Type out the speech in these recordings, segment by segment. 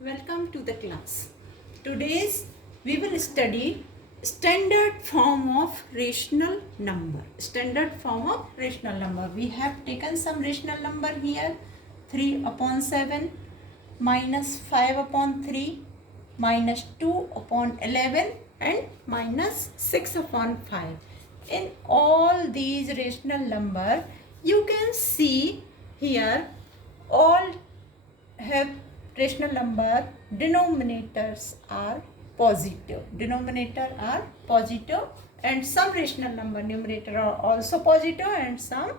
Welcome to the class. Today's we will study standard form of rational number. Standard form of rational number. We have taken some rational number here. 3 upon 7 minus 5 upon 3 minus 2 upon 11 and minus 6 upon 5. In all these rational number, you can see here all have rational number denominators are positive. Denominator are positive and some rational number numerator are also positive and some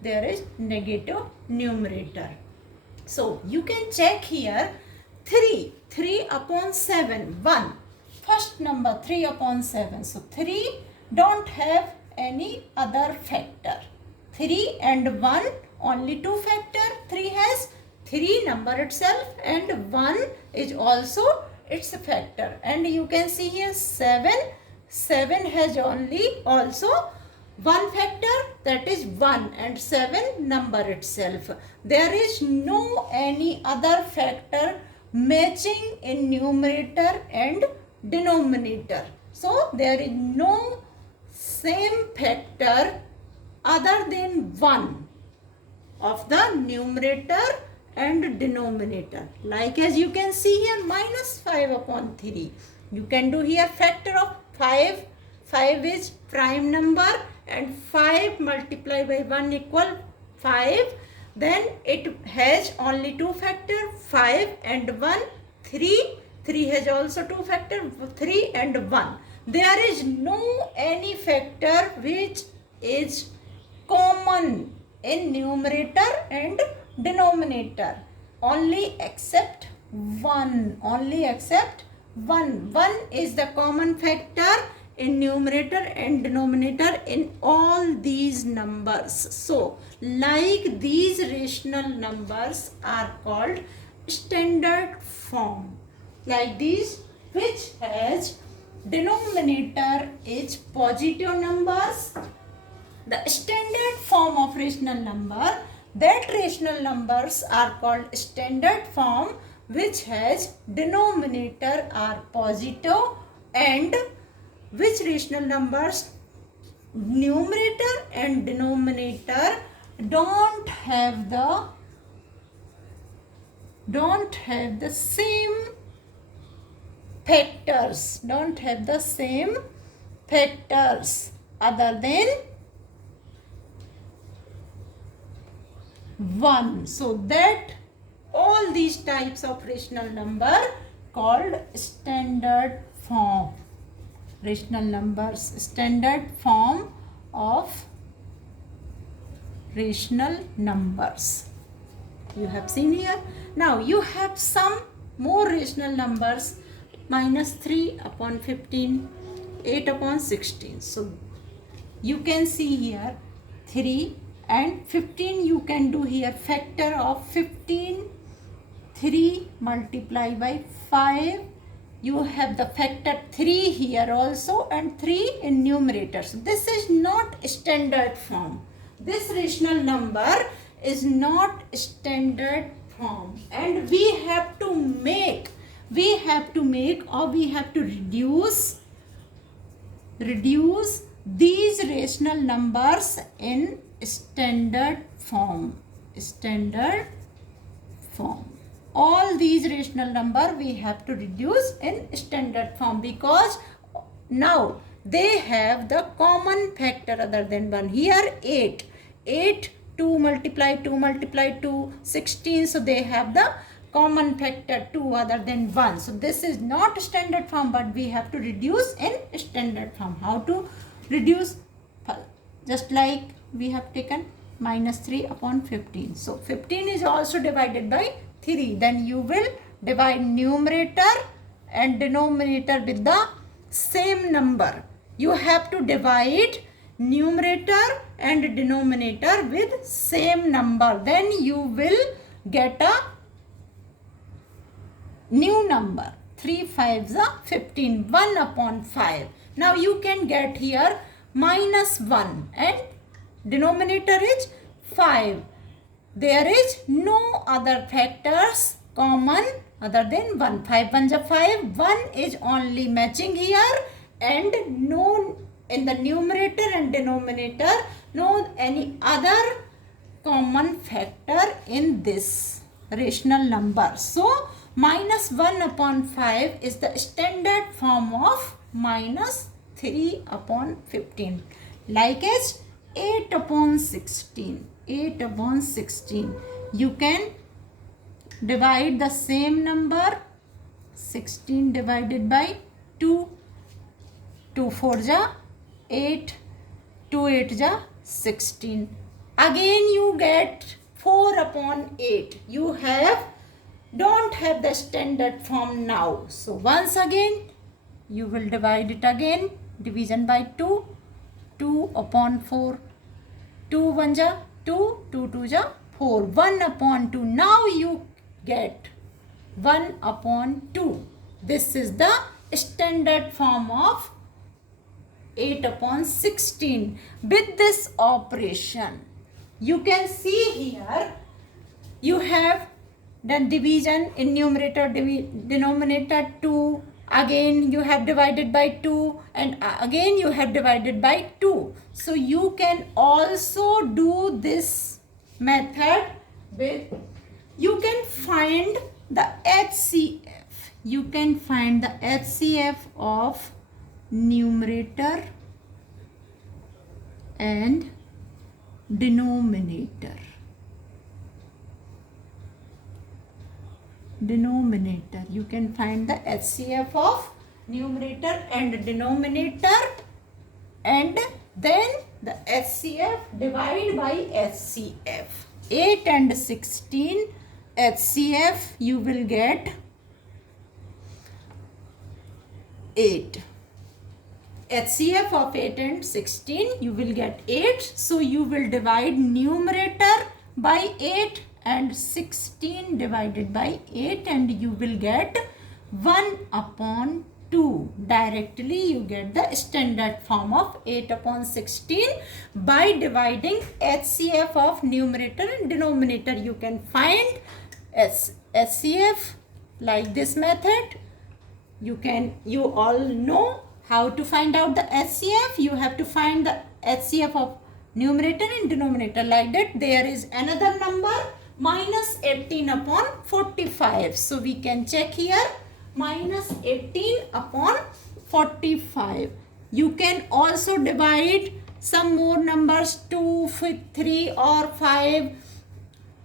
there is negative numerator. So you can check here 3 upon 7 1. First number 3 upon 7. So 3 don't have any other factor. 3 and 1 only two factor. 3 has 3 number itself and 1 is also its factor. And you can see here 7 has only also one factor, that is 1 and 7 number itself. There is no any other factor matching in numerator and denominator. So there is no same factor other than 1 of the numerator and denominator. Like as you can see here minus 5 upon 3. You can do here factor of 5. 5 is prime number and 5 multiplied by 1 equal 5. Then it has only two factor 5 and 1. 3 has also two factor 3 and 1. There is no any factor which is common in numerator and denominator, only except 1. Only except 1. 1 is the common factor in numerator and denominator in all these numbers. So like these rational numbers are called standard form, like these which has denominator is positive numbers. The standard form of rational number, that rational numbers are called standard form which has denominator are positive and which rational numbers numerator and denominator don't have the same factors, other than 1. So that all these types of rational number called standard form. Rational numbers, standard form of rational numbers. You have seen here. Now you have some more rational numbers. Minus 3 upon 15, 8 upon 16. So you can see here 3 and 15. You can do here factor of 15. 3 multiplied by 5. You have the factor 3 here also and 3 in numerator. So this is not standard form. This rational number is not standard form and we have to make or we have to reduce these rational numbers in standard form. All these rational number we have to reduce in standard form because now they have the common factor other than 1. Here 8 2 multiply 2 16. So they have the common factor 2 other than 1. So this is not standard form but we have to reduce in standard form. How to reduce? Just like we have taken minus 3 upon 15. So 15 is also divided by 3. Then you will divide numerator and denominator with the same number. You have to divide numerator and denominator with same number. Then you will get a new number. 3 5s are 15. 1 upon 5. Now you can get here minus 1 and denominator is 5. There is no other factors common other than 1. 5 1 ja 5. 1 is only matching here, and no in the numerator and denominator, no any other common factor in this rational number. So minus 1 upon 5 is the standard form of minus 3 upon 15. Like as 8 upon 16. 8 upon 16. You can divide the same number. 16 divided by 2. 2 4 ja 8. 2 8 ja 16. Again you get 4 upon 8. You don't have the standard form now. So once again you will divide it again. Division by 2. 2 upon 4. 2 1 ja 2. 2 2 ja 4. 1 upon 2. Now you get 1 upon 2. This is the standard form of 8 upon 16. With this operation, you can see here, you have done division in numerator, denominator 2. Again you have divided by 2, and again you have divided by 2. So you can also do this method with, you can find the HCF. You can find the HCF of numerator and denominator. You can find the HCF of numerator and denominator, and then the HCF divided by HCF. 8 and 16 HCF you will get 8. HCF of 8 and 16 you will get 8. So you will divide numerator by 8 and 16 divided by 8, and you will get 1 upon 2. Directly you get the standard form of 8 upon 16 by dividing HCF of numerator and denominator. You can find HCF like this method. You all know how to find out the HCF. You have to find the HCF of numerator and denominator like that. There is another number minus 18 upon 45. So we can check here, minus 18 upon 45. You can also divide some more numbers, 2, 3 or 5.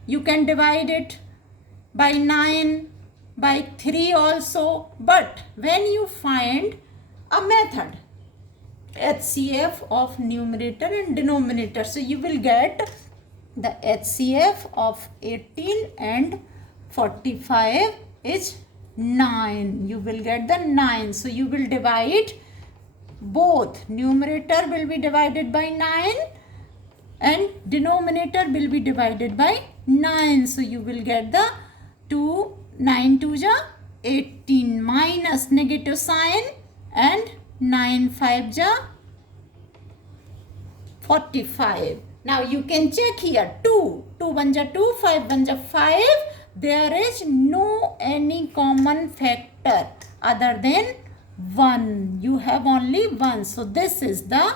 You can divide it by 9, by 3 also. But when you find a method, HCF of numerator and denominator, so you will get the HCF of 18 and 45 is 9. You will get the 9. So you will divide both. Numerator will be divided by 9 and denominator will be divided by 9. So you will get the 2, 9 2 ja 18 minus negative sign, and 9 5 ja 45. Now you can check here, 2 1 ja 2, 5 1 ja 5. There is no any common factor other than 1. You have only 1. So this is the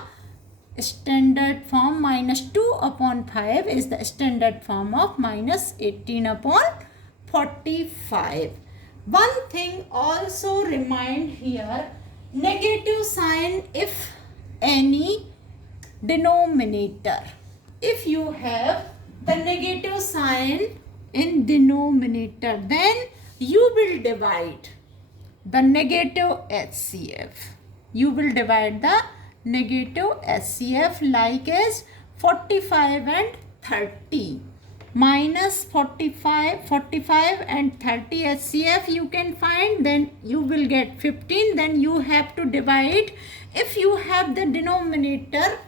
standard form. Minus 2 upon 5 is the standard form of minus 18 upon 45. One thing also remind here, negative sign if any denominator. If you have the negative sign in denominator, then you will divide the negative HCF. You will divide the negative HCF like as 45 and 30. Minus 45 and 30 HCF you can find, then you will get 15. Then you have to divide. If you have the denominator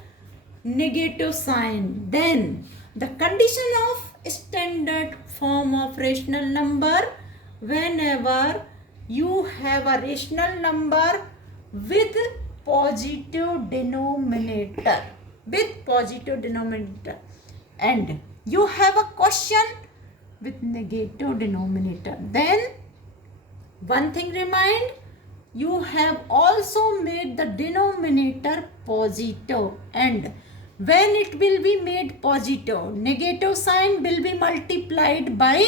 negative sign, then the condition of standard form of rational number, whenever you have a rational number with positive denominator, and you have a question with negative denominator, then One thing remind, you have also made the denominator positive, and when it will be made positive, negative sign will be multiplied by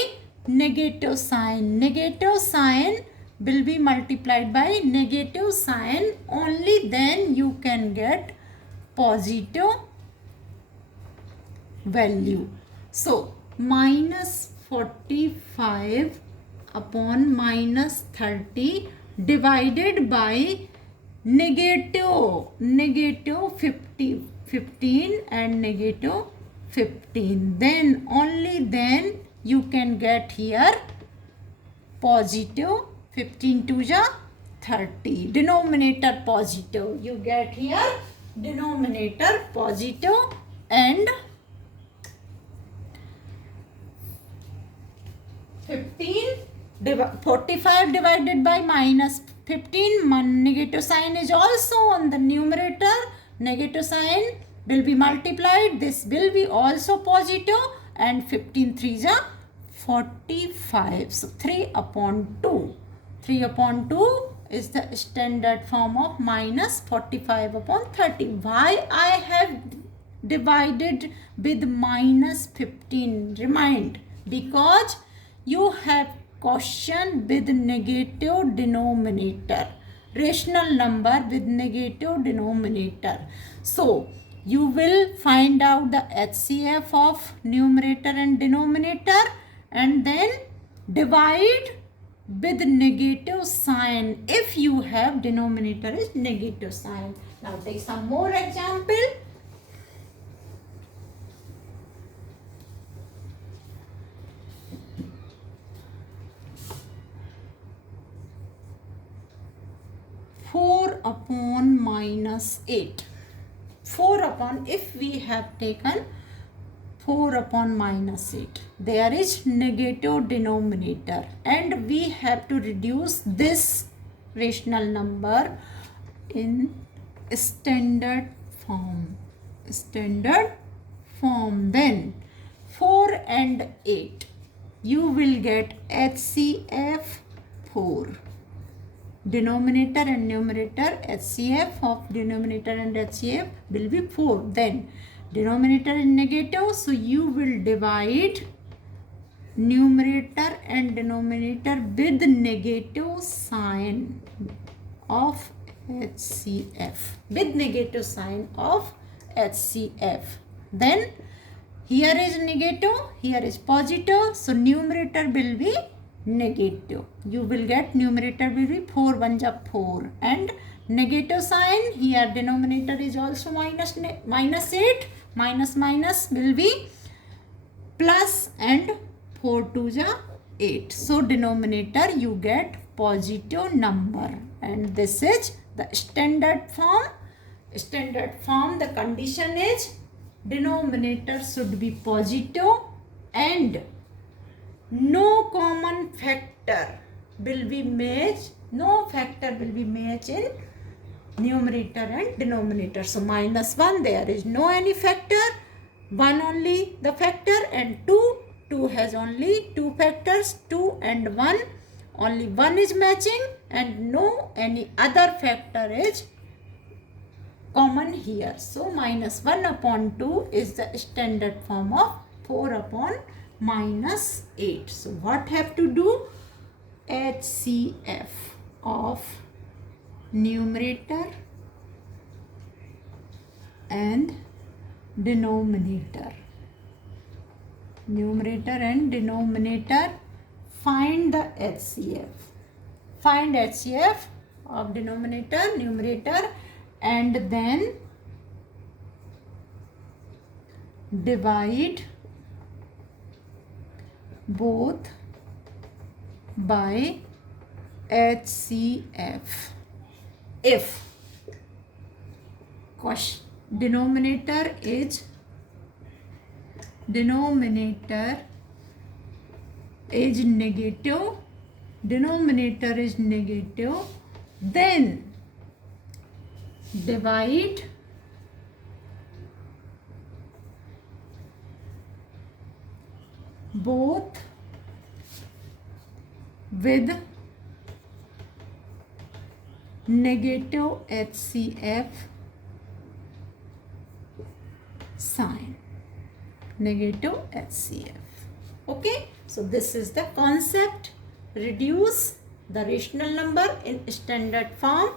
negative sign. Negative sign will be multiplied by negative sign. Only then you can get positive value. So minus 45 upon minus 30 divided by negative 15 and negative 15. Then only then you can get here positive. 15 to the 30. Denominator positive. You get here denominator positive, and 45 divided by minus 15. Negative sign is also on the numerator. Negative sign will be multiplied. This will be also positive, and 15 3s are 45. So 3 upon 2. 3 upon 2 is the standard form of minus 45 upon 30. Why I have divided with minus 15? Remind, because you have question with negative denominator, rational number with negative denominator. So you will find out the HCF of numerator and denominator, and then divide with negative sign if you have denominator is negative sign. Now take some more example. Four upon minus 8. 4 upon, if we have taken 4 upon minus 8, there is negative denominator, and we have to reduce this rational number in standard form. Then 4 and 8, you will get HCF 4. Denominator and numerator, HCF of denominator and HCF will be 4. Then denominator is negative, so you will divide numerator and denominator with negative sign of HCF. With negative sign of HCF. Then here is negative, here is positive, so numerator will be negative. You will get numerator will be 4 1 ja 4, and negative sign here, denominator is also minus 8, minus will be plus, and 4 2 ja 8. So denominator you get positive number, and this is the standard form. The condition is denominator should be positive, and no common factor will be matched. No factor will be matched in numerator and denominator. So minus 1, there is no any factor. 1 only the factor, and 2 has only 2 factors. 2 and 1, only 1 is matching, and no any other factor is common here. So minus 1 upon 2 is the standard form of 4 upon minus 8. So what have to do? HCF of numerator and denominator. Numerator and denominator, find the HCF. Find HCF of denominator, numerator, and then divide both by HCF. If denominator is negative, denominator is negative, then divide both with negative HCF sign. Negative HCF. Okay. So this is the concept. Reduce the rational number in standard form.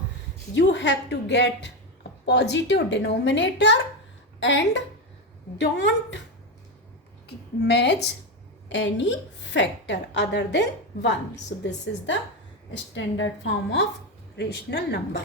You have to get a positive denominator and don't match any factor other than 1. So this is the standard form of rational number.